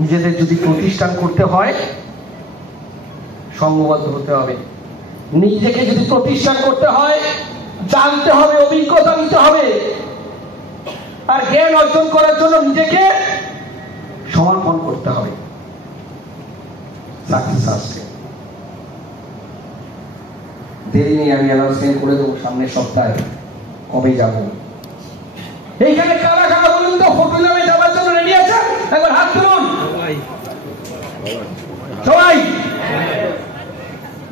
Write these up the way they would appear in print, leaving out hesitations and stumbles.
নিজেদের যদি প্রতিষ্ঠান করতে হয় সংঘবদ্ধ হতে হবে। নিজেকে যদি প্রতিষ্ঠান করতে হয় জানতে হবে, অভিজ্ঞতা নিতে হবে, আর জ্ঞান অর্জন করার জন্য নিজেকে সমর্পণ করতে হবে। সাকসেস আসছে, দেরি নেই, আমি অ্যানাউন্সমেন্ট করে দেবো সামনের সপ্তাহে কবে যাবো। এইখানে কারা কারা বলুন তো ফটোগ্রামে যাওয়ার জন্য রেডি আছেন? একবার হাত তুলুন সবাই।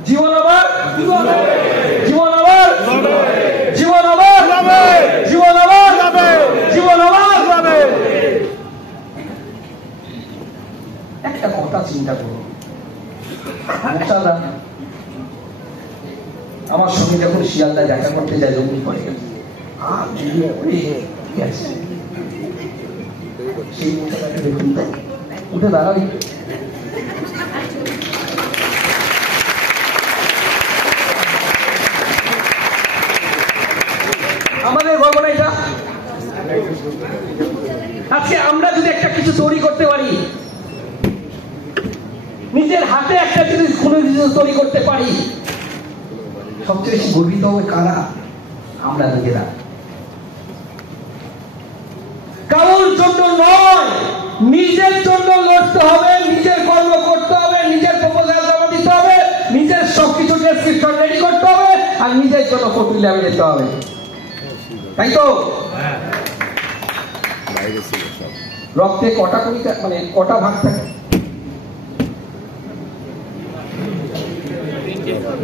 জীবন আবার, জীবন আবার, জীবন আবার, জীবন আবার, জীবন আবার। একটা কথা চিন্তা করুন, আমার সঙ্গে যখন শিয়ালদা দেখা করতে যায় জমি করে সেই মশাটাকে দেখুন তো, উঠে দাঁড়াবি। আমাদের গর্ব না এটা? আজকে আমরা যদি একটা কিছু তৈরি করতে পারি, নিজের হাতে একটা যদি কোনো কিছু তৈরি করতে পারি, সবচেয়ে বেশি গর্বিত হবে কারা? আমরা নিজেরা। কারোর জন্য নয়, নিজের জন্য লড়তে হবে, নিজের কর্ম করতে হবে, নিজের প্রপোজাল জমা দিতে হবে, নিজের সবকিছু ডেসক্রিপশন রেডি করতে হবে, আর নিজের জন্য ফটো ল্যাবে যেতে হবে। তাই তো? রক্তে কটা ভাগ থাকে?